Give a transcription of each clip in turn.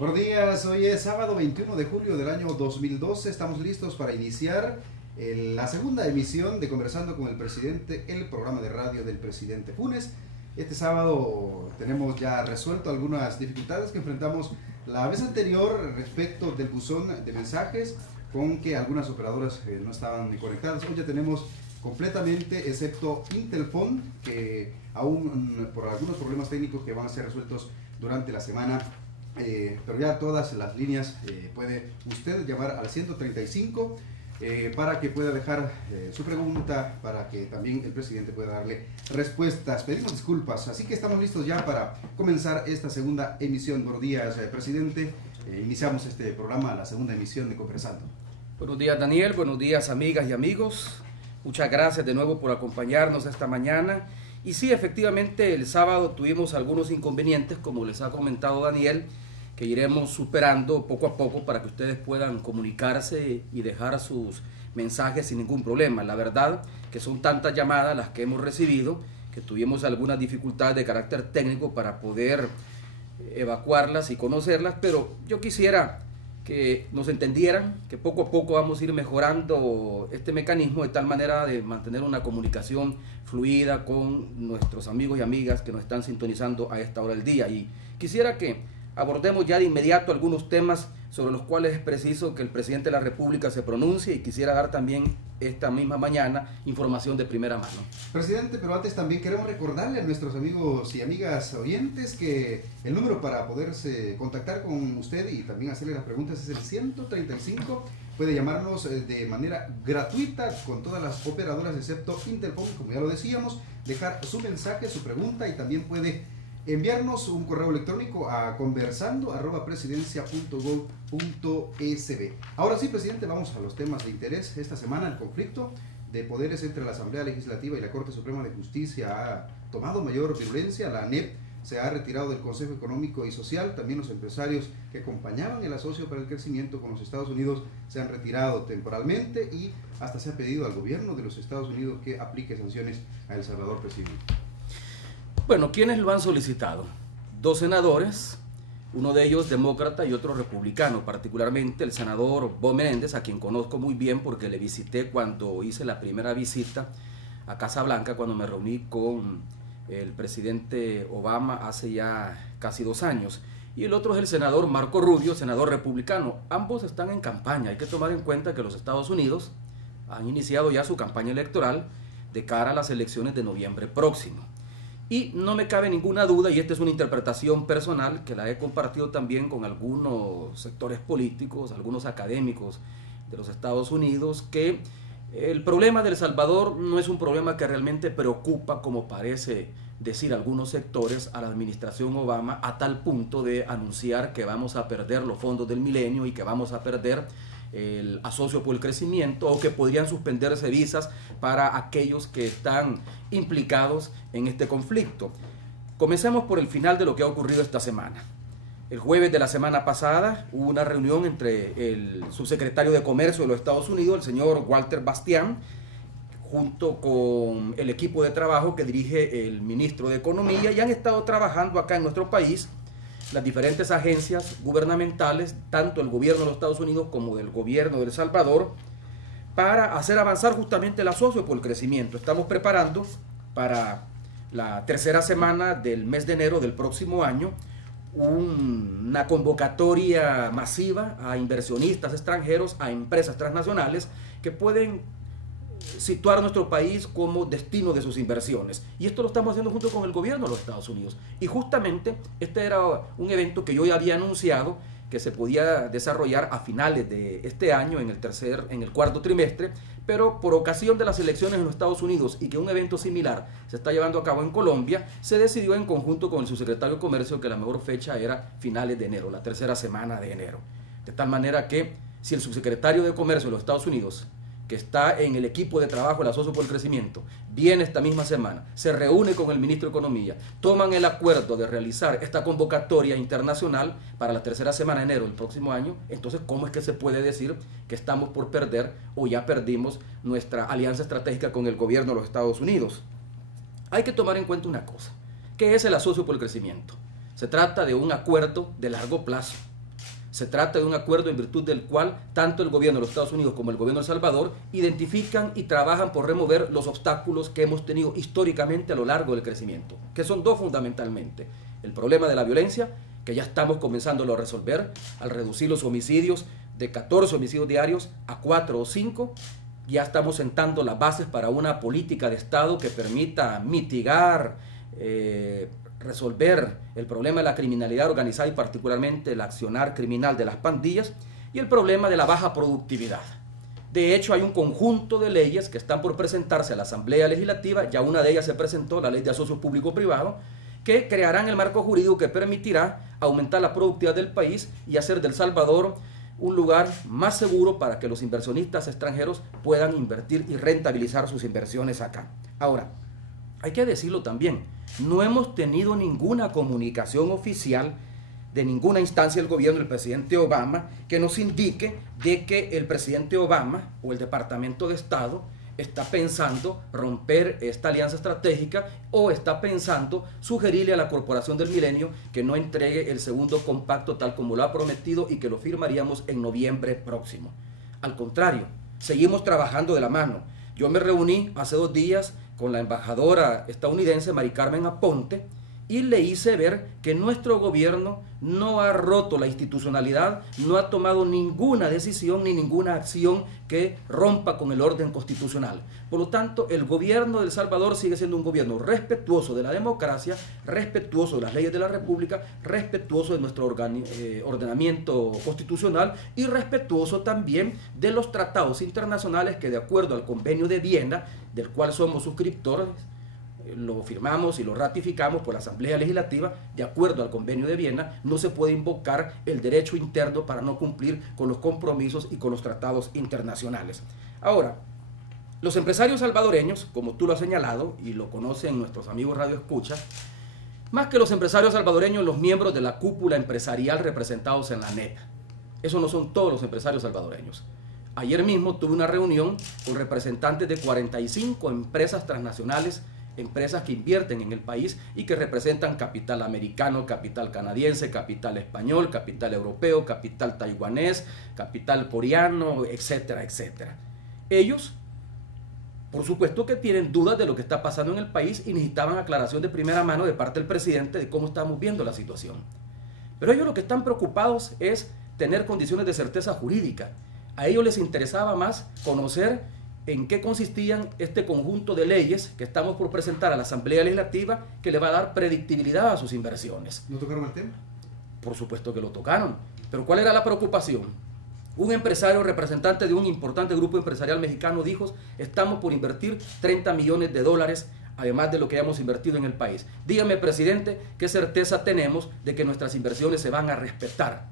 Buenos días, hoy es sábado 21 de julio del año 2012, estamos listos para iniciar la segunda emisión de Conversando con el Presidente, el programa de radio del presidente Funes. Este sábado tenemos ya resuelto algunas dificultades que enfrentamos la vez anterior respecto del buzón de mensajes, con que algunas operadoras no estaban conectadas. Hoy ya tenemos completamente, excepto Intelfon, que aún por algunos problemas técnicos que van a ser resueltos durante la semana. Pero ya todas las líneas puede usted llamar al 135 para que pueda dejar su pregunta, para que también el presidente pueda darle respuestas. Pedimos disculpas, así que estamos listos ya para comenzar esta segunda emisión. Buenos días, presidente. Iniciamos este programa, la segunda emisión de Conversando. Buenos días, Daniel. Buenos días, amigas y amigos. Muchas gracias de nuevo por acompañarnos esta mañana. Y sí, efectivamente, el sábado tuvimos algunos inconvenientes, como les ha comentado Daniel, que iremos superando poco a poco para que ustedes puedan comunicarse y dejar sus mensajes sin ningún problema. La verdad que son tantas llamadas las que hemos recibido que tuvimos algunas dificultades de carácter técnico para poder evacuarlas y conocerlas, pero yo quisiera que nos entendieran que poco a poco vamos a ir mejorando este mecanismo de tal manera de mantener una comunicación fluida con nuestros amigos y amigas que nos están sintonizando a esta hora del día. Y quisiera que abordemos ya de inmediato algunos temas sobre los cuales es preciso que el presidente de la República se pronuncie, y quisiera dar también esta misma mañana información de primera mano. Presidente, pero antes también queremos recordarle a nuestros amigos y amigas oyentes que el número para poderse contactar con usted y también hacerle las preguntas es el 135. Puede llamarnos de manera gratuita con todas las operadoras excepto Intelfon, como ya lo decíamos, dejar su mensaje, su pregunta, y también puede enviarnos un correo electrónico a conversando@presidencia.gov.sb. Ahora sí, presidente, vamos a los temas de interés. Esta semana el conflicto de poderes entre la Asamblea Legislativa y la Corte Suprema de Justicia ha tomado mayor virulencia. La ANEP se ha retirado del Consejo Económico y Social. También los empresarios que acompañaban el asocio para el crecimiento con los Estados Unidos se han retirado temporalmente, y hasta se ha pedido al gobierno de los Estados Unidos que aplique sanciones a El Salvador, presidente. Bueno, ¿quiénes lo han solicitado? Dos senadores, uno de ellos demócrata y otro republicano, particularmente el senador Bob Menéndez, a quien conozco muy bien porque le visité cuando hice la primera visita a Casa Blanca, cuando me reuní con el presidente Obama hace ya casi 2 años. Y el otro es el senador Marco Rubio, senador republicano. Ambos están en campaña. Hay que tomar en cuenta que los Estados Unidos han iniciado ya su campaña electoral de cara a las elecciones de noviembre próximo. Y no me cabe ninguna duda, y esta es una interpretación personal que la he compartido también con algunos sectores políticos, algunos académicos de los Estados Unidos, que el problema de El Salvador no es un problema que realmente preocupa, como parece decir algunos sectores, a la administración Obama, a tal punto de anunciar que vamos a perder los fondos del milenio y que vamos a perder el asocio por el crecimiento, o que podrían suspenderse visas para aquellos que están implicados en este conflicto. Comencemos por el final de lo que ha ocurrido esta semana. El jueves de la semana pasada hubo una reunión entre el subsecretario de Comercio de los Estados Unidos, el señor Walter Bastián, junto con el equipo de trabajo que dirige el ministro de Economía, y han estado trabajando acá en nuestro país las diferentes agencias gubernamentales, tanto el gobierno de los Estados Unidos como del gobierno de El Salvador, para hacer avanzar justamente el asocio por el crecimiento. Estamos preparando para la tercera semana del mes de enero del próximo año una convocatoria masiva a inversionistas extranjeros, a empresas transnacionales que pueden situar a nuestro país como destino de sus inversiones. Y esto lo estamos haciendo junto con el gobierno de los Estados Unidos. Y justamente este era un evento que yo ya había anunciado que se podía desarrollar a finales de este año, en el cuarto trimestre, pero por ocasión de las elecciones en los Estados Unidos y que un evento similar se está llevando a cabo en Colombia, se decidió en conjunto con el subsecretario de Comercio que la mejor fecha era finales de enero, la tercera semana de enero. De tal manera que si el subsecretario de Comercio de los Estados Unidos, que está en el equipo de trabajo del Asocio por el Crecimiento, viene esta misma semana, se reúne con el ministro de Economía, toman el acuerdo de realizar esta convocatoria internacional para la tercera semana de enero del próximo año, entonces ¿cómo es que se puede decir que estamos por perder o ya perdimos nuestra alianza estratégica con el gobierno de los Estados Unidos? Hay que tomar en cuenta una cosa. ¿Qué es el Asocio por el Crecimiento? Se trata de un acuerdo de largo plazo, Se trata de un acuerdo en virtud del cual tanto el gobierno de los Estados Unidos como el gobierno de El Salvador identifican y trabajan por remover los obstáculos que hemos tenido históricamente a lo largo del crecimiento, que son dos fundamentalmente. El problema de la violencia, que ya estamos comenzándolo a resolver al reducir los homicidios de 14 homicidios diarios a 4 o 5. Ya estamos sentando las bases para una política de Estado que permita mitigar, resolver el problema de la criminalidad organizada y particularmente el accionar criminal de las pandillas y el problema de la baja productividad. De hecho, hay un conjunto de leyes que están por presentarse a la Asamblea Legislativa, ya una de ellas se presentó, la Ley de Asocios Público-Privado, que crearán el marco jurídico que permitirá aumentar la productividad del país y hacer de El Salvador un lugar más seguro para que los inversionistas extranjeros puedan invertir y rentabilizar sus inversiones acá. Ahora, hay que decirlo también, no hemos tenido ninguna comunicación oficial de ninguna instancia del gobierno del presidente Obama que nos indique de que el presidente Obama o el Departamento de Estado está pensando romper esta alianza estratégica o está pensando sugerirle a la Corporación del Milenio que no entregue el segundo compacto tal como lo ha prometido y que lo firmaríamos en noviembre próximo. Al contrario, seguimos trabajando de la mano. Yo me reuní hace 2 días con la embajadora estadounidense Mari Carmen Aponte y le hice ver que nuestro gobierno no ha roto la institucionalidad, no ha tomado ninguna decisión ni ninguna acción que rompa con el orden constitucional. Por lo tanto, el gobierno de El Salvador sigue siendo un gobierno respetuoso de la democracia, respetuoso de las leyes de la República, respetuoso de nuestro ordenamiento constitucional y respetuoso también de los tratados internacionales que, de acuerdo al Convenio de Viena, del cual somos suscriptores, lo firmamos y lo ratificamos por la Asamblea Legislativa, de acuerdo al Convenio de Viena, no se puede invocar el derecho interno para no cumplir con los compromisos y con los tratados internacionales. Ahora, los empresarios salvadoreños, como tú lo has señalado y lo conocen nuestros amigos Radio Escucha, más que los empresarios salvadoreños, los miembros de la cúpula empresarial representados en la ANEP. Eso no son todos los empresarios salvadoreños. Ayer mismo tuve una reunión con representantes de 45 empresas transnacionales, empresas que invierten en el país y que representan capital americano, capital canadiense, capital español, capital europeo, capital taiwanés, capital coreano, etcétera, etcétera. Ellos, por supuesto que tienen dudas de lo que está pasando en el país y necesitaban aclaración de primera mano de parte del presidente de cómo estamos viendo la situación. Pero ellos lo que están preocupados es tener condiciones de certeza jurídica. A ellos les interesaba más conocer en qué consistían este conjunto de leyes que estamos por presentar a la Asamblea Legislativa que le va a dar predictibilidad a sus inversiones. ¿No tocaron el tema? Por supuesto que lo tocaron, pero ¿cuál era la preocupación? Un empresario representante de un importante grupo empresarial mexicano dijo, estamos por invertir $30 millones, además de lo que hemos invertido en el país. Dígame, presidente, ¿qué certeza tenemos de que nuestras inversiones se van a respetar?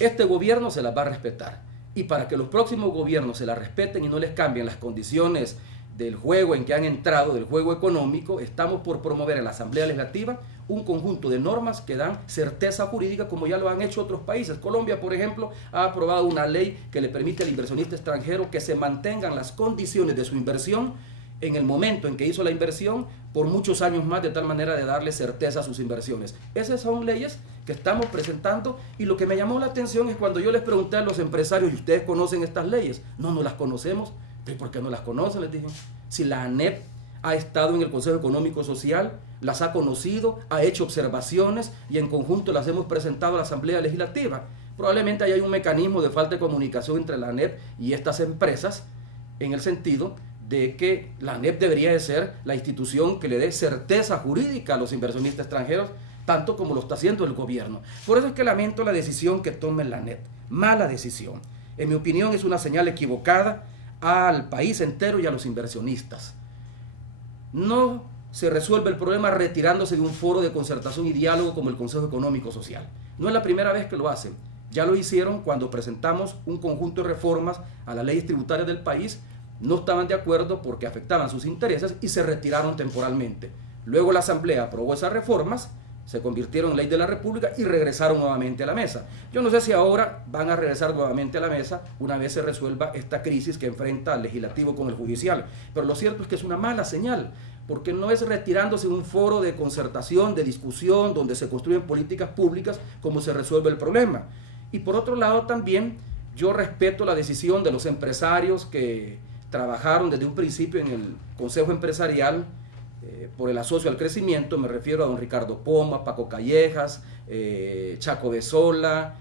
Este gobierno se las va a respetar. Y para que los próximos gobiernos se la respeten y no les cambien las condiciones del juego en que han entrado, del juego económico, estamos por promover en la Asamblea Legislativa un conjunto de normas que dan certeza jurídica como ya lo han hecho otros países. Colombia, por ejemplo, ha aprobado una ley que le permite al inversionista extranjero que se mantengan las condiciones de su inversión en el momento en que hizo la inversión por muchos años más, de tal manera de darle certeza a sus inversiones. Esas son leyes que estamos presentando y lo que me llamó la atención es cuando yo les pregunté a los empresarios, ¿y ustedes conocen estas leyes? No las conocemos. ¿Pero por qué no las conocen? Les dije. Si la ANEP ha estado en el Consejo Económico Social, las ha conocido, ha hecho observaciones y en conjunto las hemos presentado a la Asamblea Legislativa. Probablemente hay un mecanismo de falta de comunicación entre la ANEP y estas empresas en el sentido de que la ANEP debería de ser la institución que le dé certeza jurídica a los inversionistas extranjeros, tanto como lo está haciendo el gobierno. Por eso es que lamento la decisión que tome la ANEP. Mala decisión. En mi opinión es una señal equivocada al país entero y a los inversionistas. No se resuelve el problema retirándose de un foro de concertación y diálogo como el Consejo Económico Social. No es la primera vez que lo hacen. Ya lo hicieron cuando presentamos un conjunto de reformas a las leyes tributarias del país. No estaban de acuerdo porque afectaban sus intereses y se retiraron temporalmente. Luego la Asamblea aprobó esas reformas, se convirtieron en ley de la República y regresaron nuevamente a la mesa. Yo no sé si ahora van a regresar nuevamente a la mesa una vez se resuelva esta crisis que enfrenta al legislativo con el judicial. Pero lo cierto es que es una mala señal, porque no es retirándose de un foro de concertación, de discusión, donde se construyen políticas públicas, como se resuelve el problema. Y por otro lado también yo respeto la decisión de los empresarios que trabajaron desde un principio en el Consejo Empresarial por el asocio al crecimiento. Me refiero a don Ricardo Poma, Paco Callejas, Chaco de Sola,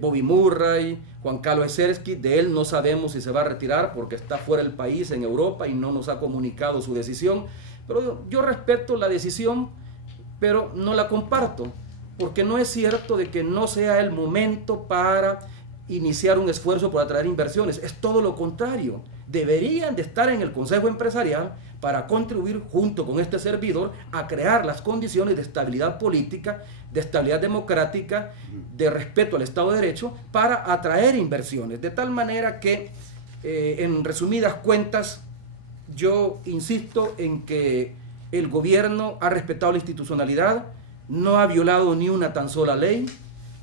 Bobby Murray, Juan Carlos Ezersky. De él no sabemos si se va a retirar porque está fuera del país, en Europa, y no nos ha comunicado su decisión. Pero yo respeto la decisión, pero no la comparto, porque no es cierto de que no sea el momento para iniciar un esfuerzo por atraer inversiones. Es todo lo contrario. Deberían de estar en el Consejo Empresarial para contribuir junto con este servidor a crear las condiciones de estabilidad política, de estabilidad democrática, de respeto al Estado de Derecho, para atraer inversiones. De tal manera que, en resumidas cuentas, yo insisto en que el gobierno ha respetado la institucionalidad, no ha violado ni una tan sola ley,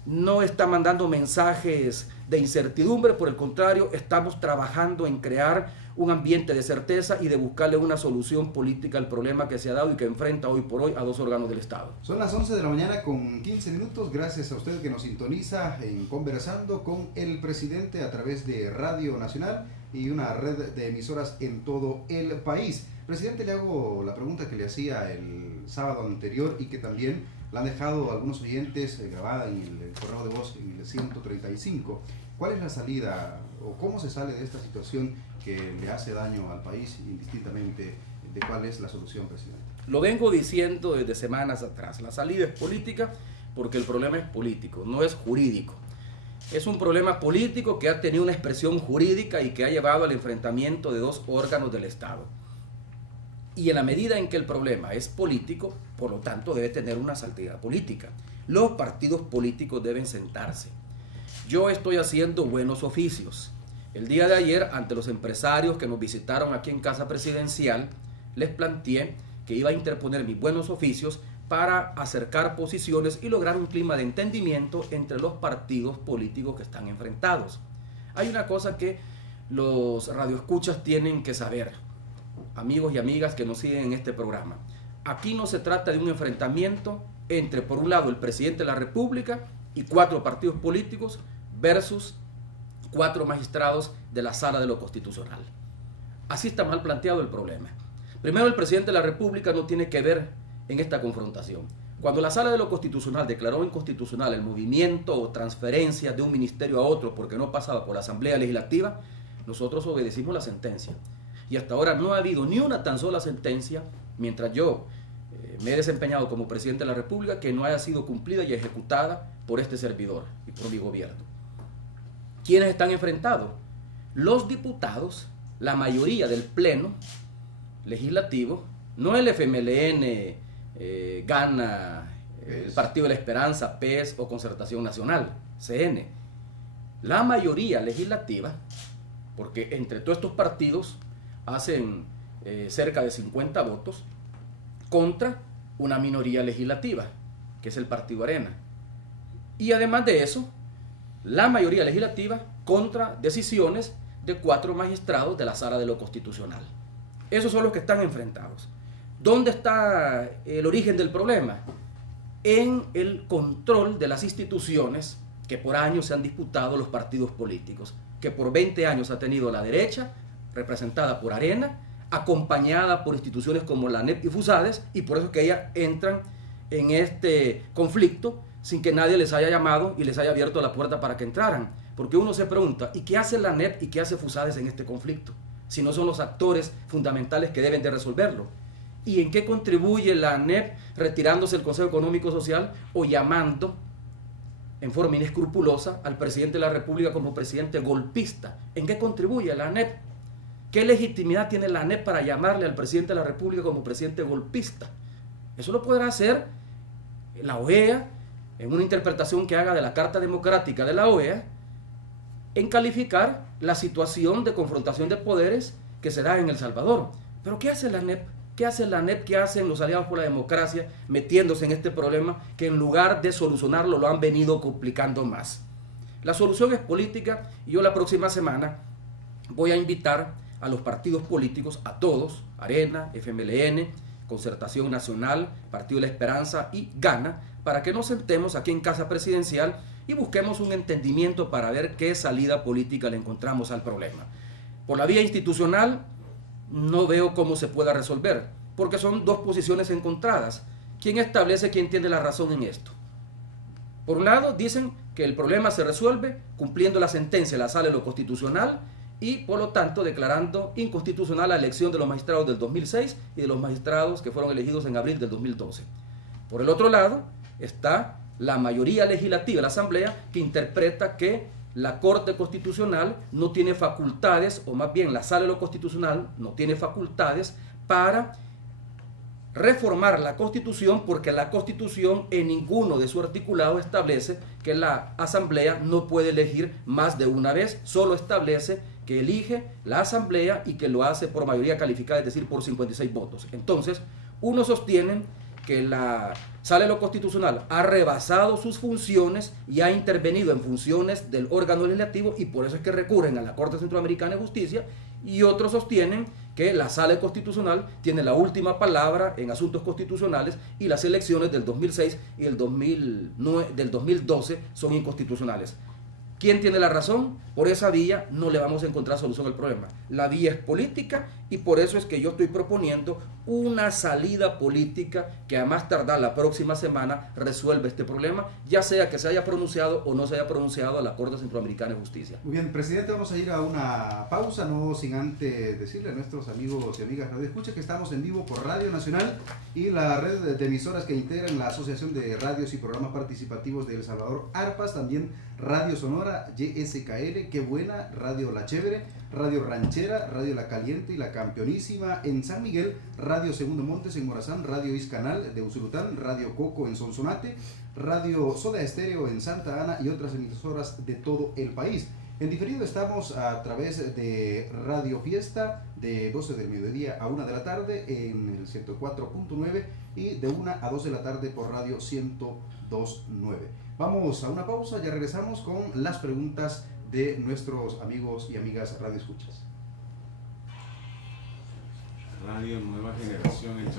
no está mandando mensajes de incertidumbre. Por el contrario, estamos trabajando en crear un ambiente de certeza y de buscarle una solución política al problema que se ha dado y que enfrenta hoy por hoy a dos órganos del Estado. Son las 11 de la mañana con 15 minutos. Gracias a usted que nos sintoniza en Conversando con el Presidente a través de Radio Nacional y una red de emisoras en todo el país. Presidente, le hago la pregunta que le hacía el sábado anterior y que también la han dejado algunos oyentes grabada en el correo de voz en el 135. ¿Cuál es la salida o cómo se sale de esta situación que le hace daño al país, indistintamente de cuál es la solución, presidente? Lo vengo diciendo desde semanas atrás. La salida es política porque el problema es político, no es jurídico. Es un problema político que ha tenido una expresión jurídica y que ha llevado al enfrentamiento de dos órganos del Estado. Y en la medida en que el problema es político, por lo tanto debe tener una salida política. Los partidos políticos deben sentarse. Yo estoy haciendo buenos oficios. El día de ayer, ante los empresarios que nos visitaron aquí en Casa Presidencial, les planteé que iba a interponer mis buenos oficios para acercar posiciones y lograr un clima de entendimiento entre los partidos políticos que están enfrentados. Hay una cosa que los radioescuchas tienen que saber, amigos y amigas que nos siguen en este programa. Aquí no se trata de un enfrentamiento entre, por un lado, el presidente de la República y 4 partidos políticos versus 4 magistrados de la Sala de lo Constitucional. Así está mal planteado el problema. Primero, el presidente de la República no tiene que ver en esta confrontación. Cuando la Sala de lo Constitucional declaró inconstitucional el movimiento o transferencia de un ministerio a otro porque no pasaba por la Asamblea Legislativa, nosotros obedecimos la sentencia. Y hasta ahora no ha habido ni una tan sola sentencia, mientras yo me he desempeñado como presidente de la República, que no haya sido cumplida y ejecutada por este servidor y por mi gobierno. ¿Quiénes están enfrentados? Los diputados, la mayoría del pleno legislativo, no el FMLN, Gana, el Partido de la Esperanza, PES o Concertación Nacional, CN. La mayoría legislativa, porque entre todos estos partidos hacen cerca de 50 votos, contra una minoría legislativa, que es el Partido Arena. Y además de eso, la mayoría legislativa contra decisiones de 4 magistrados de la Sala de lo Constitucional. Esos son los que están enfrentados. ¿Dónde está el origen del problema? En el control de las instituciones que por años se han disputado los partidos políticos, que por 20 años ha tenido la derecha, representada por Arena, acompañada por instituciones como la ANEP y FUSADES, y por eso es que ellas entran en este conflicto sin que nadie les haya llamado y les haya abierto la puerta para que entraran. Porque uno se pregunta, ¿y qué hace la ANEP y qué hace FUSADES en este conflicto? Si no son los actores fundamentales que deben de resolverlo. ¿Y en qué contribuye la ANEP retirándose del Consejo Económico Social o llamando en forma inescrupulosa al presidente de la República como presidente golpista? ¿En qué contribuye la ANEP? ¿Qué legitimidad tiene la ANEP para llamarle al presidente de la República como presidente golpista? Eso lo podrá hacer la OEA en una interpretación que haga de la Carta Democrática de la OEA, en calificar la situación de confrontación de poderes que se da en El Salvador. Pero ¿qué hace la ANEP? ¿Qué hace la ANEP? ¿Qué hacen los aliados por la democracia metiéndose en este problema que en lugar de solucionarlo lo han venido complicando más? La solución es política y yo la próxima semana voy a invitar a los partidos políticos, a todos, Arena, FMLN, Concertación Nacional, Partido de la Esperanza y Gana, para que nos sentemos aquí en Casa Presidencial y busquemos un entendimiento para ver qué salida política le encontramos al problema. Por la vía institucional no veo cómo se pueda resolver, porque son dos posiciones encontradas. ¿Quién establece, quién tiene la razón en esto? Por un lado, dicen que el problema se resuelve cumpliendo la sentencia de la Sala de lo Constitucional y, por lo tanto, declarando inconstitucional la elección de los magistrados del 2006 y de los magistrados que fueron elegidos en abril del 2012. Por el otro lado, está la mayoría legislativa, la Asamblea, que interpreta que la Corte Constitucional no tiene facultades, o más bien la Sala de lo Constitucional no tiene facultades para reformar la Constitución, porque la Constitución en ninguno de sus articulados establece que la Asamblea no puede elegir más de una vez, solo establece que elige la Asamblea y que lo hace por mayoría calificada, es decir, por 56 votos. Entonces, unos sostienen que la Sala de lo Constitucional ha rebasado sus funciones y ha intervenido en funciones del órgano legislativo y por eso es que recurren a la Corte Centroamericana de Justicia, y otros sostienen que la Sala Constitucional tiene la última palabra en asuntos constitucionales y las elecciones del 2006 y del 2012 son inconstitucionales. ¿Quién tiene la razón? Por esa vía no le vamos a encontrar solución al problema. La vía es política y por eso es que yo estoy proponiendo una salida política que a más tardar la próxima semana resuelva este problema, ya sea que se haya pronunciado o no se haya pronunciado a la Corte Centroamericana de Justicia. Muy bien, presidente, vamos a ir a una pausa, no sin antes decirle a nuestros amigos y amigas Radio Escucha que estamos en vivo por Radio Nacional y la red de emisoras que integran la Asociación de Radios y Programas Participativos de El Salvador, ARPAS, también Radio Sonora, YSKL, Qué Buena, Radio La Chévere, Radio Ranchera, Radio La Caliente y La Campeonísima en San Miguel, Radio Segundo Montes en Morazán, Radio Iscanal de Usulután, Radio Coco en Sonsonate, Radio Soda Estéreo en Santa Ana y otras emisoras de todo el país. En diferido estamos a través de Radio Fiesta de 12 del mediodía a 1 de la tarde en el 104.9 y de 1 a 2 de la tarde por Radio 102.9. Vamos a una pausa, ya regresamos con las preguntas de nuestros amigos y amigas Radio Escuchas. Radio Nueva Generación en